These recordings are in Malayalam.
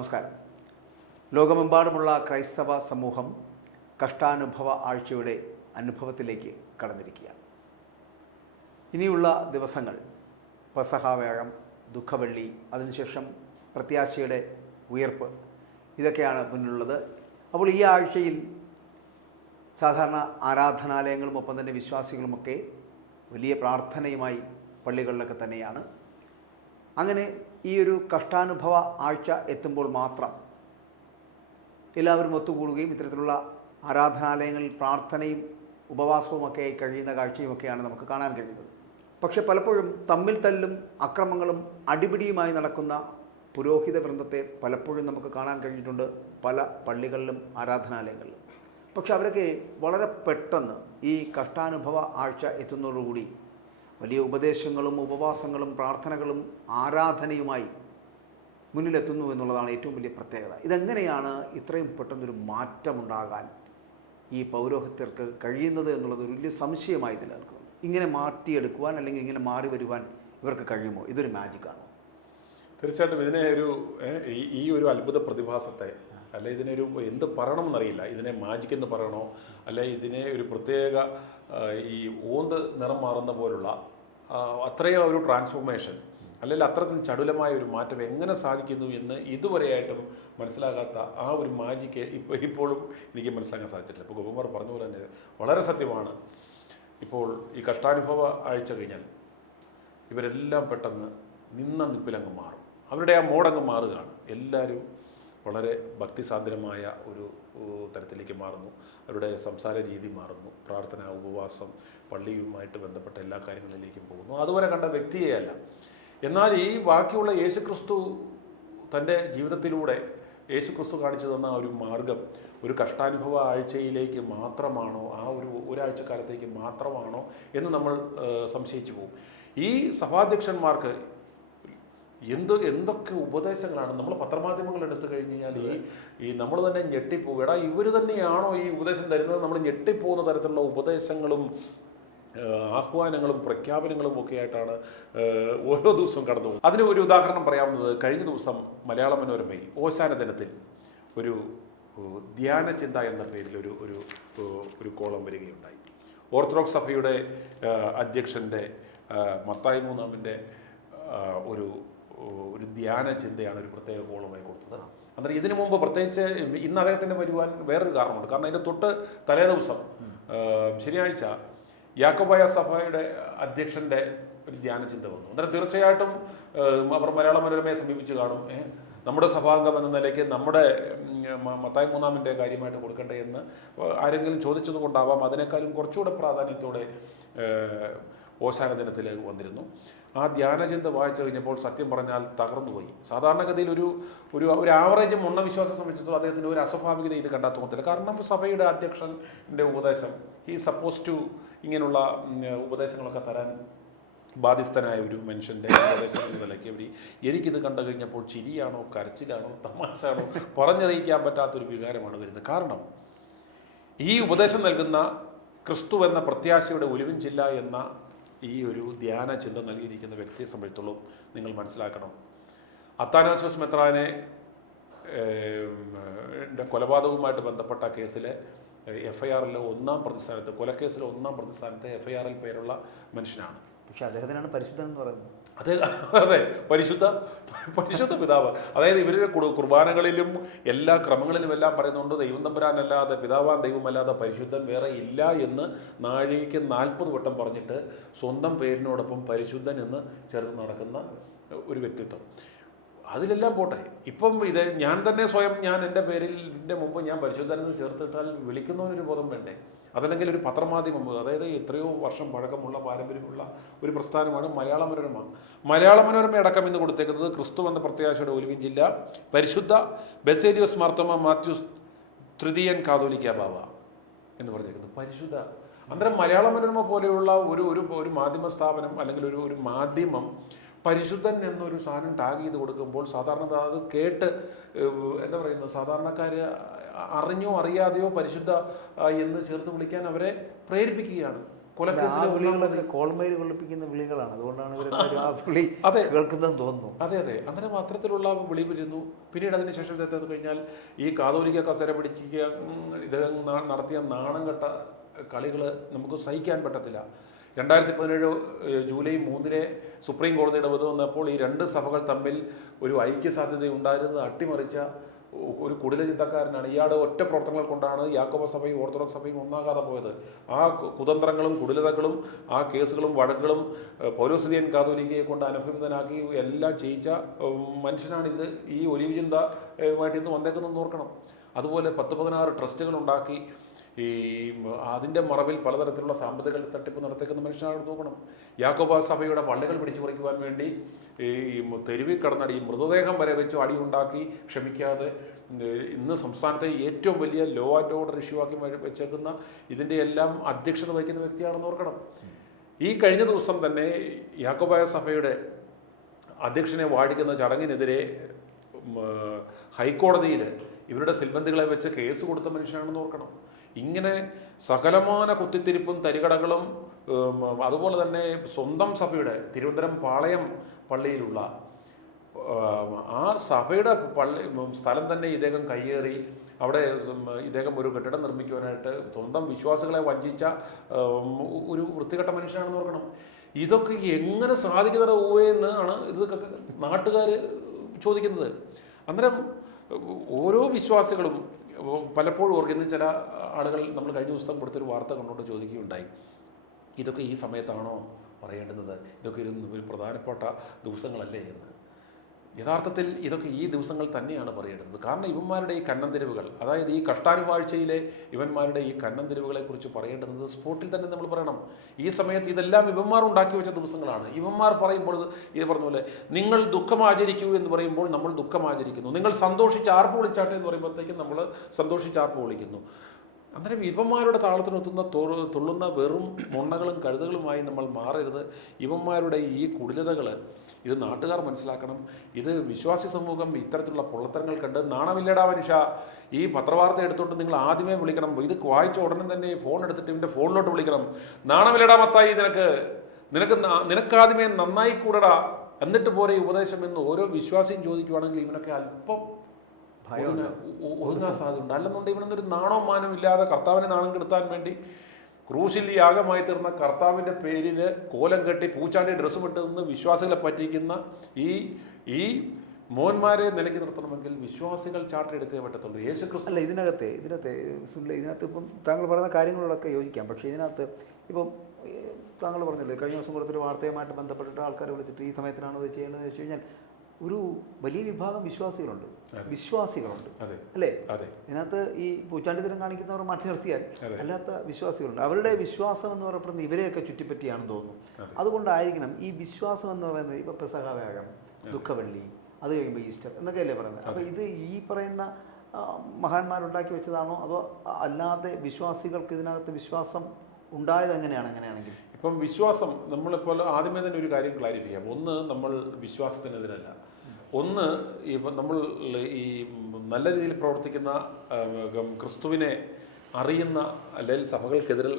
നമസ്കാരം. ലോകമെമ്പാടുമുള്ള ക്രൈസ്തവ സമൂഹം കഷ്ടാനുഭവ ആഴ്ചയുടെ അനുഭവത്തിലേക്ക് കടന്നിരിക്കുകയാണ്. ഇനിയുള്ള ദിവസങ്ങൾ പെസഹാവ്യാഴം, ദുഃഖവെള്ളി, അതിനുശേഷം പ്രത്യാശയുടെ ഉയർപ്പ്, ഇതൊക്കെയാണ് മുന്നിലുള്ളത്. അപ്പോൾ ഈ ആഴ്ചയിൽ സാധാരണ ആരാധനാലയങ്ങളും ഒപ്പം തന്നെ വിശ്വാസികളുമൊക്കെ വലിയ പ്രാർത്ഥനയുമായി പള്ളികളിലൊക്കെ തന്നെയാണ്. അങ്ങനെ ഈ ഒരു കഷ്ടാനുഭവ ആഴ്ച എത്തുമ്പോൾ മാത്രം എല്ലാവരും ഒത്തുകൂടുകയും ഇത്തരത്തിലുള്ള ആരാധനാലയങ്ങളിൽ പ്രാർത്ഥനയും ഉപവാസവുമൊക്കെ കഴിയുന്ന കാഴ്ചയുമൊക്കെയാണ് നമുക്ക് കാണാൻ കഴിയുന്നത്. പക്ഷെ പലപ്പോഴും തമ്മിൽ തല്ലും അക്രമങ്ങളും അടിപിടിയുമായി നടക്കുന്ന പുരോഹിത വൃന്ദത്തെ പലപ്പോഴും നമുക്ക് കാണാൻ കഴിഞ്ഞിട്ടുണ്ട് പല പള്ളികളിലും ആരാധനാലയങ്ങളിലും. പക്ഷെ അവരൊക്കെ വളരെ പെട്ടെന്ന് ഈ കഷ്ടാനുഭവ ആഴ്ച എത്തുന്നതോടുകൂടി വലിയ ഉപദേശങ്ങളും ഉപവാസങ്ങളും പ്രാർത്ഥനകളും ആരാധനയുമായി മുന്നിലെത്തുന്നു എന്നുള്ളതാണ് ഏറ്റവും വലിയ പ്രത്യേകത. ഇതെങ്ങനെയാണ് ഇത്രയും പെട്ടെന്നൊരു മാറ്റമുണ്ടാകാൻ ഈ പൗരോഹിത്യർക്ക് കഴിയുന്നത് എന്നുള്ളത് ഒരു വലിയ സംശയമായി നിലനിൽക്കുന്നു. ഇങ്ങനെ മാറ്റിയെടുക്കുവാൻ അല്ലെങ്കിൽ ഇങ്ങനെ മാറി വരുവാൻ ഇവർക്ക് കഴിയുമോ? ഇതൊരു മാജിക്കാണോ? തീർച്ചയായിട്ടും ഇതിനെ ഈ ഒരു അത്ഭുത പ്രതിഭാസത്തെ അല്ല ഇതിനൊരു എന്ത് പറയണമെന്നറിയില്ല. ഇതിനെ മാജിക് എന്ന് പറയണോ, അല്ലെ ഇതിനെ ഒരു പ്രത്യേക ഈ ഓന്ത് നിറം മാറുന്ന പോലുള്ള അത്രയും ഒരു ട്രാൻസ്ഫോർമേഷൻ, അല്ലെങ്കിൽ അത്രത്തിൽ ചടുലമായ ഒരു മാറ്റം എങ്ങനെ സാധിക്കുന്നു എന്ന് ഇതുവരെയായിട്ടും മനസ്സിലാകാത്ത ആ ഒരു മാജിക്ക് ഇപ്പോഴും എനിക്ക് മനസ്സിലാക്കാൻ സാധിച്ചിട്ടില്ല. ഇപ്പോൾ ഗോപകുമാർ പറഞ്ഞ പോലെ തന്നെ വളരെ സത്യമാണ്. ഇപ്പോൾ ഈ കഷ്ടാനുഭവ ആഴ്ച കഴിഞ്ഞാൽ ഇവരെല്ലാം പെട്ടെന്ന് നിന്ന നിപ്പിലങ്ങ് മാറും. അവരുടെ ആ മോടങ്ങ് മാറുകയാണ്. എല്ലാവരും വളരെ ഭക്തിസാന്ദ്രമായ ഒരു തരത്തിലേക്ക് മാറുന്നു. അവരുടെ സംസാര രീതി മാറുന്നു. പ്രാർത്ഥന, ഉപവാസം, പള്ളിയുമായിട്ട് ബന്ധപ്പെട്ട എല്ലാ കാര്യങ്ങളിലേക്കും പോകുന്നു. അതുവരെ കണ്ട വ്യക്തിയെയല്ല. എന്നാൽ ഈ ബാക്കിയുള്ള യേശുക്രിസ്തു തൻ്റെ ജീവിതത്തിലൂടെ യേശുക്രിസ്തു കാണിച്ചു തന്ന ആ ഒരു മാർഗം ഒരു കഷ്ടാനുഭവ ആഴ്ചയിലേക്ക് മാത്രമാണോ, ആ ഒരാഴ്ച കാലത്തേക്ക് മാത്രമാണോ എന്ന് നമ്മൾ സംശയിച്ചു പോകും. ഈ സഭാധ്യക്ഷന്മാർക്ക് എന്തൊക്കെ ഉപദേശങ്ങളാണ്. നമ്മൾ പത്രമാധ്യമങ്ങൾ എടുത്തു കഴിഞ്ഞ് കഴിഞ്ഞാൽ ഈ നമ്മൾ തന്നെ ഞെട്ടിപ്പോകും. എടാ, ഇവർ തന്നെയാണോ ഈ ഉപദേശം തരുന്നത്? നമ്മൾ ഞെട്ടിപ്പോകുന്ന തരത്തിലുള്ള ഉപദേശങ്ങളും ആഹ്വാനങ്ങളും പ്രഖ്യാപനങ്ങളും ഒക്കെ ആയിട്ടാണ് ഓരോ ദിവസവും കടന്നു പോകുന്നത്. അതിന് ഒരു ഉദാഹരണം പറയാവുന്നത്, കഴിഞ്ഞ ദിവസം മലയാള മനോരമയിൽ ഓശാന ദിനത്തിൽ ഒരു ധ്യാനചിന്ത എന്ന പേരിൽ ഒരു കോളം വരികയുണ്ടായി. ഓർത്തഡോക്സ് സഭയുടെ അധ്യക്ഷൻ്റെ മത്തായി മൂന്നാമിൻ്റെ ഒരു ധ്യാനചിന്തയാണ് ഒരു പ്രത്യേക കോളമായി കൊടുത്തത്. അന്നേരം ഇതിനു മുമ്പ് പ്രത്യേകിച്ച് ഇന്ന് അദ്ദേഹത്തിന് വരുവാൻ വേറൊരു കാരണമുണ്ട്. കാരണം അതിൻ്റെ തൊട്ട് തലേ ദിവസം ശനിയാഴ്ച യാക്കോബായ സഭയുടെ അധ്യക്ഷൻ്റെ ഒരു ധ്യാനചിന്ത വന്നു. അന്നേരം തീർച്ചയായിട്ടും അവർ മലയാള മനോരമയെ സമീപിച്ച് കാണും. നമ്മുടെ സഭാംഗം എന്ന നിലയ്ക്ക് നമ്മുടെ മത്തായി മൂന്നാമിൻ്റെ കാര്യമായിട്ട് കൊടുക്കണ്ടേ എന്ന് ആരെങ്കിലും ചോദിച്ചത് കൊണ്ടാവാം അതിനേക്കാളും കുറച്ചുകൂടെ പ്രാധാന്യത്തോടെ ഓശാന ദിനത്തിൽ വന്നിരുന്നു. ആ ധ്യാനചിന്ത വായിച്ചു കഴിഞ്ഞപ്പോൾ സത്യം പറഞ്ഞാൽ തകർന്നുപോയി. സാധാരണഗതിയിൽ ഒരു ആവറേജ് മുണ്ണവിശ്വാസം സംബന്ധിച്ചിടത്തോളം അദ്ദേഹത്തിന് ഒരു അസ്വാഭാവികത ഇത് കണ്ടാൽ തോന്നത്തില്ല. കാരണം സഭയുടെ അധ്യക്ഷൻ്റെ ഉപദേശം, ഈ സപ്പോസ് ടു ഇങ്ങനെയുള്ള ഉപദേശങ്ങളൊക്കെ തരാൻ ബാധ്യസ്ഥനായ ഒരു മനുഷ്യൻ്റെ ഉപദേശം എന്ന നിലയ്ക്ക് എനിക്കിത് കണ്ടു കഴിഞ്ഞപ്പോൾ ചിരിയാണോ കരച്ചിലാണോ തമാശയാണോ പറഞ്ഞറിയിക്കാൻ പറ്റാത്തൊരു വികാരമാണ് വരുന്നത്. കാരണം ഈ ഉപദേശം നൽകുന്ന ക്രിസ്തു എന്ന പ്രത്യാശയുടെ ഒലിവിൻചില്ല എന്ന ഈ ഒരു ധ്യാന ചിന്ത നൽകിയിരിക്കുന്ന വ്യക്തിയെ സംബന്ധിച്ചോളം നിങ്ങൾ മനസ്സിലാക്കണം. അത്താനാസ്യോസ് മെത്രാനെ കൊലപാതകവുമായിട്ട് ബന്ധപ്പെട്ട കേസിലെ FIRലെ ഒന്നാം പ്രതിസ്ഥാനത്ത്, കൊലക്കേസിലെ ഒന്നാം പ്രതിസ്ഥാനത്ത് FIRൽ പേരുള്ള മനുഷ്യനാണ്. പക്ഷെ അദ്ദേഹത്തിനാണ് പരിശുദ്ധൻ എന്ന് പറയുന്നത്. അതെ, പരിശുദ്ധ പിതാവ്. അതായത് ഇവരുടെ കുർബാനകളിലും എല്ലാ ക്രമങ്ങളിലും എല്ലാം പറയുന്നുണ്ട് ദൈവം തമ്പുരാനല്ലാതെ, പിതാവാൻ ദൈവമല്ലാതെ പരിശുദ്ധൻ വേറെ ഇല്ല എന്ന് നാഴികയ്ക്ക് 40 വട്ടം പറഞ്ഞിട്ട് സ്വന്തം പേരിനോടൊപ്പം പരിശുദ്ധൻ എന്ന് ചേർത്ത് നടക്കുന്ന ഒരു വ്യക്തിത്വം. അതിലെല്ലാം പോട്ടെ, ഇപ്പം ഇത് ഞാൻ തന്നെ സ്വയം എൻ്റെ പേരിൻ്റെ മുമ്പ് ഞാൻ പരിശുദ്ധൻ എന്ന് ചേർത്തിട്ടാൽ വിളിക്കുന്നവനൊരു ബോധം വേണ്ടേ? അതല്ലെങ്കിൽ ഒരു പത്രമാധ്യമം, അതായത് എത്രയോ വർഷം പഴക്കമുള്ള പാരമ്പര്യമുള്ള ഒരു പ്രസ്ഥാനമാണ് മലയാള മനോരമ. മലയാള മനോരമ അടക്കം ഇന്ന് കൊടുത്തേക്കുന്നത് ക്രിസ്തു എന്ന പ്രത്യാശയുടെ ഒലിവിൻചില്ല പരിശുദ്ധ ബസേലിയോസ് മാർത്തോമ മാത്യൂസ് തൃതീയൻ കാതോലിക്ക ബാവ എന്ന് പറഞ്ഞേക്കുന്നത് പരിശുദ്ധ. അന്നേരം മലയാള മനോരമ പോലെയുള്ള ഒരു മാധ്യമ സ്ഥാപനം അല്ലെങ്കിൽ ഒരു മാധ്യമം പരിശുദ്ധൻ എന്നൊരു സാധനം ടാഗ് ചെയ്ത് കൊടുക്കുമ്പോൾ സാധാരണ അത് കേട്ട് എന്താ പറയുന്നത്, സാധാരണക്കാർ അറിഞ്ഞോ അറിയാതെയോ പരിശുദ്ധ എന്ന് ചേർത്ത് വിളിക്കാൻ അവരെ പ്രേരിപ്പിക്കുകയാണ്. കൊലക്കേസിലെ വിളികളൊക്കെ കോൾമയിൽ കൊള്ളിപ്പിക്കുന്ന വിളികളാണ്. അതുകൊണ്ടാണ് ഇവരൊക്കെ ആ വിളി അതെ കേൾക്കുന്നതെന്ന് തോന്നുന്നു. അതെ അന്നേരം അത്തരത്തിലുള്ള വിളി വരുന്നു. പിന്നീട് അതിന് ശേഷം ഇദ്ദേഹത്തെ കഴിഞ്ഞാൽ ഈ കാതോലിക്ക കസേര പിടിച്ചിരിക്കുക, ഇദ്ദേഹം നടത്തിയ നാണം കെട്ട കളികൾ നമുക്ക് സഹിക്കാൻ പറ്റത്തില്ല. 2017 ജൂലൈ 3 സുപ്രീം കോടതിയുടെ വിധി വന്നപ്പോൾ ഈ രണ്ട് സഭകൾ തമ്മിൽ ഒരു ഐക്യസാധ്യതയുണ്ടായിരുന്നത് അട്ടിമറിച്ച ഒരു കുടില ചിന്തക്കാരനാണ്. ഇയാളുടെ ഒറ്റ പ്രവർത്തനങ്ങൾ കൊണ്ടാണ് യാക്കോബ സഭയും ഓർത്തഡോക്സ് സഭയും ഒന്നാകാതെ പോയത്. ആ കുതന്ത്രങ്ങളും കുടിലതകളും ആ കേസുകളും വഴക്കുകളും പൗലോസിദിയൻ കാതോലിക്കയെ കൊണ്ട് അനുഭവിതനാക്കി എല്ലാം ചെയ്യിച്ച മനുഷ്യനാണിത്. ഈ ഒലിവ് ചിന്തയുമായിട്ട് ഇന്ന് വന്നേക്കുന്നതെന്ന് ഓർക്കണം. അതുപോലെ 10-16 ട്രസ്റ്റുകൾ ഉണ്ടാക്കി ഈ അതിൻ്റെ മറവിൽ പലതരത്തിലുള്ള സാമ്പത്തിക തട്ടിപ്പ് നടത്തേക്കുന്ന മനുഷ്യനാണെന്ന് നോക്കണം. യാക്കോബ സഭയുടെ പള്ളികൾ പിടിച്ചു പറിക്കുവാൻ വേണ്ടി ഈ തെരുവിൽ കിടന്നടി, മൃതദേഹം വരെ വെച്ച് അടിയുണ്ടാക്കി ക്ഷമിക്കാതെ ഇന്ന് സംസ്ഥാനത്തെ ഏറ്റവും വലിയ ലോ ആൻഡ് ഓർഡർ ഇഷ്യൂ ആക്കി വെച്ചേക്കുന്ന ഇതിൻ്റെ എല്ലാം അധ്യക്ഷത വഹിക്കുന്ന വ്യക്തിയാണെന്ന് ഓർക്കണം. ഈ കഴിഞ്ഞ ദിവസം തന്നെ യാക്കോബായ സഭയുടെ അധ്യക്ഷനെ വാഴിക്കുന്ന ചടങ്ങിനെതിരെ ഹൈക്കോടതിയിൽ ഇവരുടെ സിൽബന്ധികളെ വെച്ച് കേസ് കൊടുത്ത മനുഷ്യനാണെന്ന് ഓർക്കണം. ഇങ്ങനെ സകലമാന കുത്തിത്തിരിപ്പും തരികടകളും, അതുപോലെ തന്നെ സ്വന്തം സഭയുടെ തിരുവനന്തപുരം പാളയം പള്ളിയിലുള്ള ആ സഭയുടെ സ്ഥലം തന്നെ ഇദ്ദേഹം കയ്യേറി അവിടെ ഇദ്ദേഹം ഒരു കെട്ടിടം നിർമ്മിക്കുവാനായിട്ട് സ്വന്തം വിശ്വാസികളെ വഞ്ചിച്ച ഒരു വൃത്തികെട്ട മനുഷ്യനാണെന്ന് ഓർക്കണം. ഇതൊക്കെ എങ്ങനെ സാധിക്കുന്നത് എന്നാണ് ഇത് നാട്ടുകാർ ചോദിക്കുന്നത്. അന്നേരം ഓരോ വിശ്വാസികളും പലപ്പോഴും ഓർക്കുന്ന ചില ആളുകൾ നമ്മൾ കഴിഞ്ഞ ദിവസം കൊടുത്തൊരു വാർത്ത കണ്ടുകൊണ്ട് ചോദിക്കുകയുണ്ടായി, ഇതൊക്കെ ഈ സമയത്താണോ പറയേണ്ടുന്നത്? ഇതൊക്കെ ഒരു പ്രധാനപ്പെട്ട ദിവസങ്ങളല്ലേ എന്ന്. യഥാർത്ഥത്തിൽ ഇതൊക്കെ ഈ ദിവസങ്ങൾ തന്നെയാണ് പറയേണ്ടത്. കാരണം ഇവന്മാരുടെ ഈ കന്നന്തിരിവുകൾ, അതായത് ഈ കഷ്ടാനുവാഴ്ചയിലെ ഇവന്മാരുടെ ഈ കന്നന്തിരിവുകളെക്കുറിച്ച് പറയേണ്ടത് സ്പോട്ടിൽ തന്നെ നമ്മൾ പറയണം. ഈ സമയത്ത് ഇതെല്ലാം ഇവന്മാർ ഉണ്ടാക്കി വെച്ച ദിവസങ്ങളാണ്. ഇവന്മാർ പറയുമ്പോൾ ഇത് പറഞ്ഞ പോലെ നിങ്ങൾ ദുഃഖം ആചരിക്കൂ എന്ന് പറയുമ്പോൾ നമ്മൾ ദുഃഖം ആചരിക്കുന്നു, നിങ്ങൾ സന്തോഷിച്ച് ആർപ്പ് വിളിച്ചാട്ടെ എന്ന് പറയുമ്പോഴത്തേക്കും നമ്മൾ സന്തോഷിച്ച് ആർപ്പ് വിളിക്കുന്നു. അന്നേരം ഇവന്മാരുടെ താളത്തിനൊത്തുന്ന തുള്ളുന്ന വെറും മൊണ്ണകളും കഴുതകളുമായി നമ്മൾ മാറരുത്. ഇവന്മാരുടെ ഈ കുടിലതകൾ ഇത് നാട്ടുകാർ മനസ്സിലാക്കണം. ഇത് വിശ്വാസി സമൂഹം ഇത്തരത്തിലുള്ള പൊള്ളത്തരങ്ങൾ കണ്ട് നാണമില്ലടാ മനുഷ്യ, ഈ പത്രവാർത്ത എടുത്തുകൊണ്ട് നിങ്ങൾ ആദ്യമേ വിളിക്കണം. ഇത് വായിച്ച ഉടനെ തന്നെ ഫോൺ എടുത്തിട്ട് ഇവൻ്റെ ഫോണിലോട്ട് വിളിക്കണം. നാണമില്ലടാ മത്തായി, നിനക്കാദ്യമേ നന്നായി കൂടടാ, എന്നിട്ട് പോരെ ഉപദേശം എന്ന് ഓരോ വിശ്വാസിയും ചോദിക്കുവാണെങ്കിൽ ഇവനൊക്കെ അല്പം ഒതുങ്ങാൻ സാധ്യതയുണ്ട്. അല്ലെന്നുണ്ടെങ്കിൽ ഇവനൊന്നൊരു നാണോ മാനം ഇല്ലാതെ കർത്താവിനെ നാണം കെടുത്താൻ വേണ്ടി ക്രൂശിൽ യാഗമായി തീർന്ന കർത്താവിൻ്റെ പേരിൽ കോലം കെട്ടി പൂച്ചാണ്ടി ഡ്രസ്സ് വിട്ട് നിന്ന് വിശ്വാസികളെ പറ്റിക്കുന്ന ഈ മോന്മാരെ നിലയ്ക്ക് നിർത്തണമെങ്കിൽ വിശ്വാസികൾ ചാർട്ടെടുത്തേ പറ്റത്തുള്ളൂ. യേശുക്രിസ്തു അല്ല, ഇതിനകത്ത് ഇപ്പം താങ്കൾ പറയുന്ന കാര്യങ്ങളോടൊക്കെ യോജിക്കാം. പക്ഷേ ഇതിനകത്ത് ഇപ്പം താങ്കൾ പറഞ്ഞില്ലേ, കഴിഞ്ഞ ദിവസം കൊടുത്തൊരു വാർത്തയുമായിട്ട് ബന്ധപ്പെട്ടിട്ട് ആൾക്കാരെ വിളിച്ചിട്ട് ഈ സമയത്തിനാണ് ഇത് ചെയ്യേണ്ടതെന്ന് വെച്ച് കഴിഞ്ഞാൽ ഒരു വലിയ വിഭാഗം വിശ്വാസികളുണ്ട് അല്ലേ? ഇതിനകത്ത് ഈ പൂച്ചാണ്ടിത്തരം കാണിക്കുന്നവർ മാറ്റി നിർത്തിയാൽ അല്ലാത്ത വിശ്വാസികളുണ്ട്. അവരുടെ വിശ്വാസം എന്ന് പറയപ്പെടുന്നത് ഇവരെയൊക്കെ ചുറ്റിപ്പറ്റിയാണെന്ന് തോന്നുന്നു. അതുകൊണ്ടായിരിക്കണം ഈ വിശ്വാസം എന്ന് പറയുന്നത് ഇപ്പോൾ പെസഹാവ്യാഗം, ദുഃഖവെള്ളി, അത് കഴിയുമ്പോൾ ഈസ്റ്റർ എന്നൊക്കെയല്ലേ പറയുന്നത്. അപ്പോൾ ഇത് ഈ പറയുന്ന മഹാന്മാരുണ്ടാക്കി വെച്ചതാണോ അതോ അല്ലാതെ വിശ്വാസികൾക്ക് ഇതിനകത്ത് വിശ്വാസം ഉണ്ടായത് അങ്ങനെയാണെങ്കിൽ? ഇപ്പം വിശ്വാസം നമ്മളിപ്പോൾ ആദ്യമേ തന്നെ ഒരു കാര്യം ക്ലാരിഫൈ ചെയ്യാം. ഒന്ന്, നമ്മൾ വിശ്വാസത്തിനെതിരല്ല. ഒന്ന്, ഇപ്പം നമ്മൾ ഈ നല്ല രീതിയിൽ പ്രവർത്തിക്കുന്ന ക്രിസ്തുവിനെ അറിയുന്ന അല്ലെങ്കിൽ സഭകൾക്കെതിരെ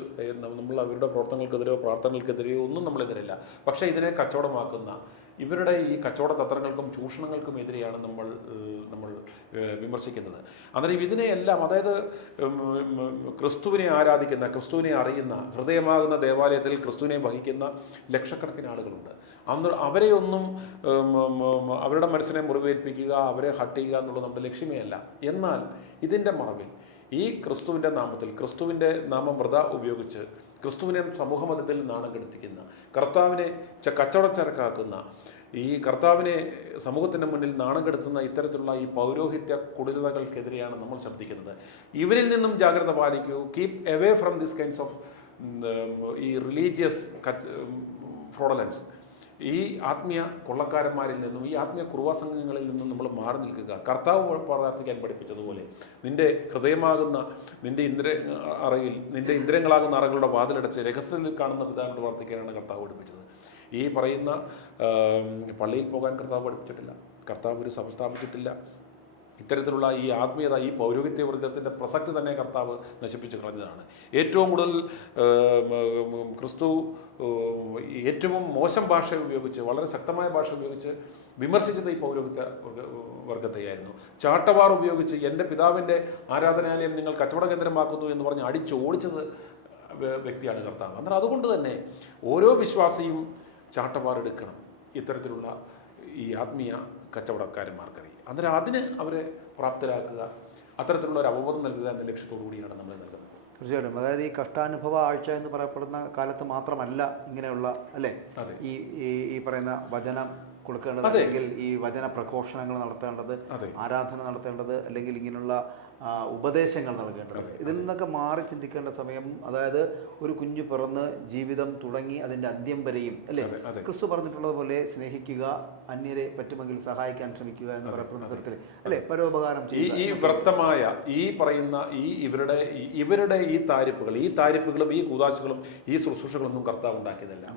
നമ്മൾ അവരുടെ പ്രവർത്തനങ്ങൾക്കെതിരെയോ പ്രാർത്ഥനകൾക്കെതിരെയോ ഒന്നും നമ്മളെതിരല്ല. പക്ഷേ ഇതിനെ കച്ചവടമാക്കുന്ന ഇവരുടെ ഈ കച്ചവട തന്ത്രങ്ങൾക്കും ചൂഷണങ്ങൾക്കും എതിരെയാണ് നമ്മൾ വിമർശിക്കുന്നത്. അന്നേരം ഇതിനെയെല്ലാം, അതായത് ക്രിസ്തുവിനെ ആരാധിക്കുന്ന, ക്രിസ്തുവിനെ അറിയുന്ന, ഹൃദയമാകുന്ന ദേവാലയത്തിൽ ക്രിസ്തുവിനെ വഹിക്കുന്ന ലക്ഷക്കണക്കിന് ആളുകളുണ്ട്. അവരെയൊന്നും അവരുടെ മനസ്സിനെ മുറിവേൽപ്പിക്കുക, അവരെ ഹട്ട് ചെയ്യുക എന്നുള്ളത് നമ്മുടെ ലക്ഷ്യമേ അല്ല. എന്നാൽ ഇതിൻ്റെ മറവിൽ ഈ ക്രിസ്തുവിൻ്റെ നാമത്തിൽ, ക്രിസ്തുവിൻ്റെ നാമം വൃഥ ഉപയോഗിച്ച് ക്രിസ്തുവിനെ സമൂഹമധ്യത്തിൽ നാണം കെടുത്തിക്കുന്ന, കർത്താവിനെ കച്ചവടച്ചരക്കാക്കുന്ന, ഈ കർത്താവിനെ സമൂഹത്തിൻ്റെ മുന്നിൽ നാണം കെടുത്തുന്ന ഇത്തരത്തിലുള്ള ഈ പൗരോഹിത്യ കുടിലതകൾക്കെതിരെയാണ് നമ്മൾ ശബ്ദിക്കുന്നത്. ഇവരിൽ നിന്നും ജാഗ്രത പാലിക്കൂ. Keep away from this kinds of ഈ റിലീജിയസ് ഫ്രോഡലൻസ്. ഈ ആത്മീയ കൊള്ളക്കാരന്മാരിൽ നിന്നും ഈ ആത്മീയ കുറുവാസംഘങ്ങളിൽ നിന്നും നമ്മൾ മാറി നിൽക്കുക. കർത്താവ് പ്രാർത്ഥിക്കാൻ പഠിപ്പിച്ചതുപോലെ നിന്റെ ഹൃദയമാകുന്ന നിന്റെ അറയിൽ, നിന്റെ ഇന്ദ്രിയങ്ങളാകുന്ന അറകളുടെ വാതിലടച്ച് രഹസ്യത്തിൽ കാണുന്ന പിതാവിനോട് പ്രാർത്ഥിക്കാനാണ് കർത്താവ് പഠിപ്പിച്ചത്. ഈ പറയുന്ന പള്ളിയിൽ പോകാൻ കർത്താവ് പഠിപ്പിച്ചിട്ടില്ല. കർത്താവ് ഒരു സഭ സ്ഥാപിച്ചിട്ടില്ല. ഇത്തരത്തിലുള്ള ഈ ആത്മീയത, ഈ പൗരോഹിത്യ വർഗത്തിൻ്റെ പ്രസക്തി തന്നെ കർത്താവ് നശിപ്പിച്ച് കളഞ്ഞതാണ്. ഏറ്റവും കൂടുതൽ ക്രിസ്തു ഏറ്റവും മോശം ഭാഷ ഉപയോഗിച്ച്, വളരെ ശക്തമായ ഭാഷ ഉപയോഗിച്ച് വിമർശിച്ചത് ഈ പൗരോഹിത്യ വർഗത്തെയായിരുന്നു. ചാട്ടവാർ ഉപയോഗിച്ച് എൻ്റെ പിതാവിൻ്റെ ആരാധനാലയം നിങ്ങൾ കച്ചവട കേന്ദ്രമാക്കുന്നു എന്ന് പറഞ്ഞ് അടിച്ചോടിച്ചത് വ്യക്തിയാണ് കർത്താവ്. അന്നേരം അതുകൊണ്ട് തന്നെ ഓരോ വിശ്വാസിയും ചാട്ടവാർ എടുക്കണം ഇത്തരത്തിലുള്ള ഈ ആത്മീയ കച്ചവടക്കാരന്മാർക്കറിയാം. അന്നേരം അതിന് അവരെ പ്രാപ്തരാക്കുക, അത്തരത്തിലുള്ള ഒരു അവബോധം നൽകുക എന്ന ലക്ഷ്യത്തോടു കൂടിയാണ് നമ്മൾ നൽകുന്നത്. തീർച്ചയായിട്ടും. അതായത് ഈ കഷ്ടാനുഭവ ആഴ്ച എന്ന് പറയപ്പെടുന്ന കാലത്ത് മാത്രമല്ല ഇങ്ങനെയുള്ള അല്ലേ ഈ ഈ പറയുന്ന വചനം കൊടുക്കേണ്ടത്, അല്ലെങ്കിൽ ഈ വചന പ്രഘോഷണങ്ങൾ നടത്തേണ്ടത്, ആരാധന നടത്തേണ്ടത്, അല്ലെങ്കിൽ ഇങ്ങനെയുള്ള ഉപദേശങ്ങൾ നൽകേണ്ടത്. ഇതിൽ നിന്നൊക്കെ മാറി ചിന്തിക്കേണ്ട സമയം, അതായത് ഒരു കുഞ്ഞു പിറന്ന് ജീവിതം തുടങ്ങി അതിൻ്റെ അന്ത്യം വരെയും അല്ലേ ക്രിസ്തു പറഞ്ഞിട്ടുള്ളത് പോലെ സ്നേഹിക്കുക, അന്യരെ പറ്റുമെങ്കിൽ സഹായിക്കാൻ ശ്രമിക്കുക എന്ന് പറയുന്ന തരത്തിൽ അല്ലേ പരോപകാരം ചെയ്യുക. ഈ വ്യർത്ഥമായ ഈ പറയുന്ന ഇവരുടെ ഈ താരിപ്പുകളും ഈ കൂതാശകളും ഈ ശുശ്രൂഷകളൊന്നും കർത്താവ് ഉണ്ടാക്കിയതല്ല.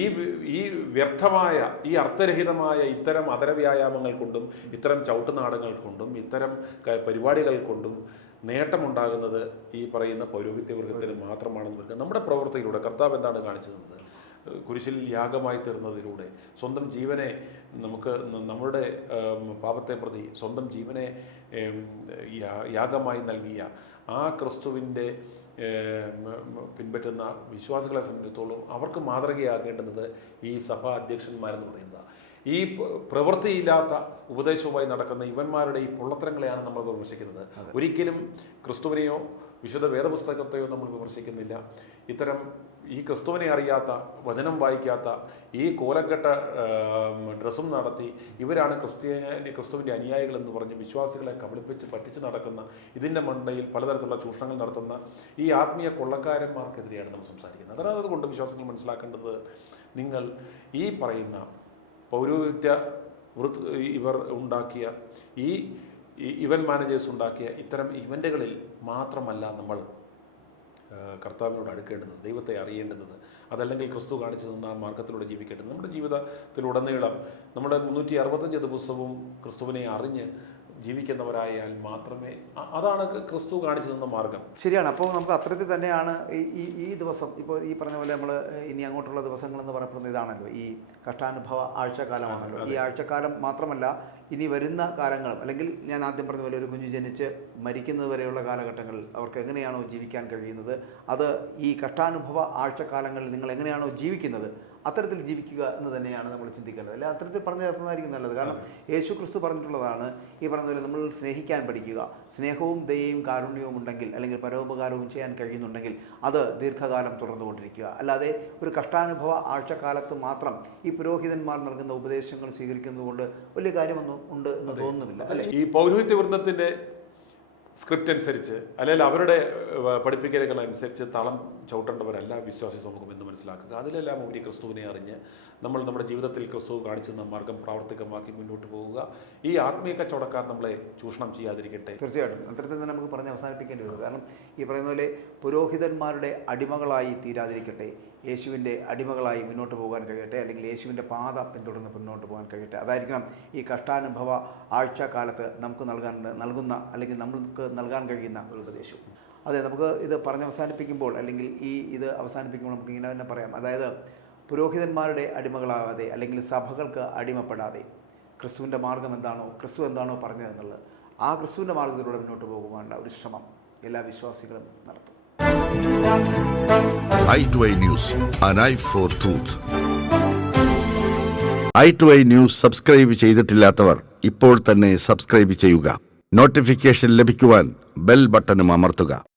ഈ വ്യർത്ഥമായ, ഈ അർത്ഥരഹിതമായ ഇത്തരം അതരവ്യായാമങ്ങൾ കൊണ്ടും ഇത്തരം ചവിട്ടുനാടങ്ങൾ കൊണ്ടും ഇത്തരം പരിപാടികൾ കൊണ്ടും നേട്ടമുണ്ടാകുന്നത് ഈ പറയുന്ന പൗരോഹിത്യ വർഗത്തിന് മാത്രമാണെന്ന് വെക്കുക. നമ്മുടെ പ്രവൃത്തിയിലൂടെ കർത്താവ് എന്താണ് കാണിച്ചു തന്നത്? കുരിശിൽ യാഗമായി തീർന്നതിലൂടെ സ്വന്തം ജീവനെ നമ്മുടെ പാപത്തെ പ്രതി സ്വന്തം ജീവനെ യാഗമായി നൽകിയ ആ ക്രിസ്തുവിൻ്റെ പിൻപറ്റുന്ന വിശ്വാസികളെ സംബന്ധിച്ചിടത്തോളം അവർക്ക് മാതൃകയാകേണ്ടുന്നത് ഈ സഭാ അധ്യക്ഷന്മാരെന്ന് പറയുന്നത്. ഈ പ്രവൃത്തിയില്ലാത്ത ഉപദേശവുമായി നടക്കുന്ന ഇവന്മാരുടെ ഈ പൊള്ളത്തരങ്ങളെയാണ് നമ്മൾ വിമർശിക്കുന്നത്. ഒരിക്കലും ക്രിസ്തുവിനെയോ വിശുദ്ധ വേദപുസ്തകത്തെയോ നമ്മൾ വിമർശിക്കുന്നില്ല. ഇത്തരം ഈ ക്രിസ്തുവിനെ അറിയാത്ത, വചനം വായിക്കാത്ത, ഈ കോലക്കെട്ട ഡ്രസ്സും നടത്തി ഇവരാണ് ക്രിസ്തുവിൻ്റെ അനുയായികൾ എന്ന് പറഞ്ഞ് വിശ്വാസികളെ കബളിപ്പിച്ച് പറ്റിച്ച് നടക്കുന്ന, ഇതിൻ്റെ മണ്ടയിൽ പലതരത്തിലുള്ള ചൂഷണങ്ങൾ നടത്തുന്ന ഈ ആത്മീയ കൊള്ളക്കാരന്മാർക്കെതിരെയാണ് നമ്മൾ സംസാരിക്കുന്നത്. അതാണ് അതുകൊണ്ട് വിശ്വാസികൾ മനസ്സിലാക്കേണ്ടത്, നിങ്ങൾ ഈ പറയുന്ന പൗരോഹിത്യ ഇവർ ഉണ്ടാക്കിയ ഈ ഇവന്റ് മാനേജേഴ്സ് ഉണ്ടാക്കിയ ഇത്തരം ഇവൻ്റുകളിൽ മാത്രമല്ല നമ്മൾ കർത്താവിനോട് അടുക്കേണ്ടത്, ദൈവത്തെ അറിയേണ്ടത്. അതല്ലെങ്കിൽ ക്രിസ്തു കാണിച്ചു തന്ന ആ മാർഗത്തിലൂടെ ജീവിക്കേണ്ടത്. നമ്മുടെ ജീവിതത്തിലുടനീളം നമ്മുടെ 365 ദിവസവും ക്രിസ്തുവിനെ അറിഞ്ഞ് ജീവിക്കുന്നവരായാൽ മാത്രമേ, അതാണ് ക്രിസ്തു കാണിച്ചു തന്ന മാർഗം. ശരിയാണ്. അപ്പോൾ നമുക്ക് അത്തരത്തിൽ തന്നെയാണ് ഈ ദിവസം, ഇപ്പോൾ ഈ പറഞ്ഞ പോലെ നമ്മൾ ഇനി അങ്ങോട്ടുള്ള ദിവസങ്ങളെന്ന് പറയപ്പെടുന്ന ഇതാണല്ലോ ഈ കഷ്ടാനുഭവ ആഴ്ചക്കാലമാണല്ലോ. ഈ ആഴ്ചക്കാലം മാത്രമല്ല, ഇനി വരുന്ന കാലങ്ങളും, അല്ലെങ്കിൽ ഞാൻ ആദ്യം പറഞ്ഞ പോലെ ഒരു കുഞ്ഞ് ജനിച്ച് മരിക്കുന്നത് വരെയുള്ള കാലഘട്ടങ്ങളിൽ അവർക്ക് എങ്ങനെയാണോ ജീവിക്കാൻ കഴിയുന്നത്, അത് ഈ കഷ്ടാനുഭവ ആഴ്ചക്കാലങ്ങളിൽ നിങ്ങൾ എങ്ങനെയാണോ ജീവിക്കുന്നത് അത്തരത്തിൽ ജീവിക്കുക എന്ന് തന്നെയാണ് നമ്മൾ ചിന്തിക്കേണ്ടത്. അല്ലെ അത്തരത്തിൽ പറഞ്ഞു ചേർക്കുന്നതായിരിക്കും നല്ലത്. കാരണം യേശു ക്രിസ്തു പറഞ്ഞിട്ടുള്ളതാണ്, ഈ പറഞ്ഞ പോലെ നമ്മൾ സ്നേഹിക്കാൻ പഠിക്കുക. സ്നേഹവും ദയയും കാരുണ്യവും ഉണ്ടെങ്കിൽ, അല്ലെങ്കിൽ പരോപകാരവും ചെയ്യാൻ കഴിയുന്നുണ്ടെങ്കിൽ അത് ദീർഘകാലം തുടർന്നുകൊണ്ടിരിക്കുക. അല്ലാതെ ഒരു കഷ്ടാനുഭവ ആഴ്ചക്കാലത്ത് മാത്രം ഈ പുരോഹിതന്മാർ നൽകുന്ന ഉപദേശങ്ങൾ സ്വീകരിക്കുന്നതുകൊണ്ട് വലിയ കാര്യമൊന്നും ഉണ്ട് എന്ന് തോന്നുന്നില്ല. അല്ലെ ഈ പൗരോഹിത്യ വൃന്ദത്തിൻ്റെ സ്ക്രിപ്റ്റ് അനുസരിച്ച്, അല്ലെങ്കിൽ അവരുടെ പഠിപ്പിക്കലുകൾ അനുസരിച്ച് താളം ചവിട്ടേണ്ടവരല്ല വിശ്വാസി സമൂഹം എന്ന് മനസ്സിലാക്കുക. അതിലെല്ലാം ഉപരി ക്രിസ്തുവിനെ അറിഞ്ഞ് നമ്മൾ നമ്മുടെ ജീവിതത്തിൽ ക്രിസ്തു കാണിച്ചു തന്ന മാർഗം പ്രാവർത്തികമാക്കി മുന്നോട്ട് പോവുക. ഈ ആത്മീയ കച്ചവടക്കാർ നമ്മളെ ചൂഷണം ചെയ്യാതിരിക്കട്ടെ. തീർച്ചയായിട്ടും അത്തരത്തിൽ തന്നെ നമുക്ക് പറഞ്ഞ് അവസാനിപ്പിക്കേണ്ടി വരും. കാരണം ഈ പറയുന്ന പോലെ പുരോഹിതന്മാരുടെ അടിമകളായി തീരാതിരിക്കട്ടെ, യേശുവിൻ്റെ അടിമകളായി മുന്നോട്ട് പോകാൻ കഴിയട്ടെ, അല്ലെങ്കിൽ യേശുവിൻ്റെ പാത പിന്തുടർന്ന് മുന്നോട്ട് പോകാൻ കഴിയട്ടെ. അതായിരിക്കണം ഈ കഷ്ടാനുഭവ ആഴ്ചക്കാലത്ത് നമുക്ക് നൽകുന്ന അല്ലെങ്കിൽ നമ്മൾക്ക് നൽകാൻ കഴിയുന്ന ഒരു ഉപദേശവും. അതെ, നമുക്ക് ഇത് പറഞ്ഞ് അവസാനിപ്പിക്കുമ്പോൾ, അല്ലെങ്കിൽ ഇത് അവസാനിപ്പിക്കുമ്പോൾ നമുക്ക് ഇങ്ങനെ തന്നെ പറയാം. അതായത് പുരോഹിതന്മാരുടെ അടിമകളാകാതെ, അല്ലെങ്കിൽ സഭകൾക്ക് അടിമപ്പെടാതെ ക്രിസ്തുവിൻ്റെ മാർഗം എന്താണോ, ക്രിസ്തു എന്താണോ പറഞ്ഞതെന്നുള്ളത്, ആ ക്രിസ്തുവിൻ്റെ മാർഗത്തിലൂടെ മുന്നോട്ട് പോകുവാനുള്ള ഒരു ശ്രമം എല്ലാ വിശ്വാസികളും നടത്തും. i2i News, an eye for truth. i2i News subscribe ചെയ്തിട്ടില്ലാത്തവർ ഇപ്പോൾ തന്നെ സബ്സ്ക്രൈബ് ചെയ്യുക. നോട്ടിഫിക്കേഷൻ ലഭിക്കുവാൻ ബെൽ ബട്ടണും അമർത്തുക.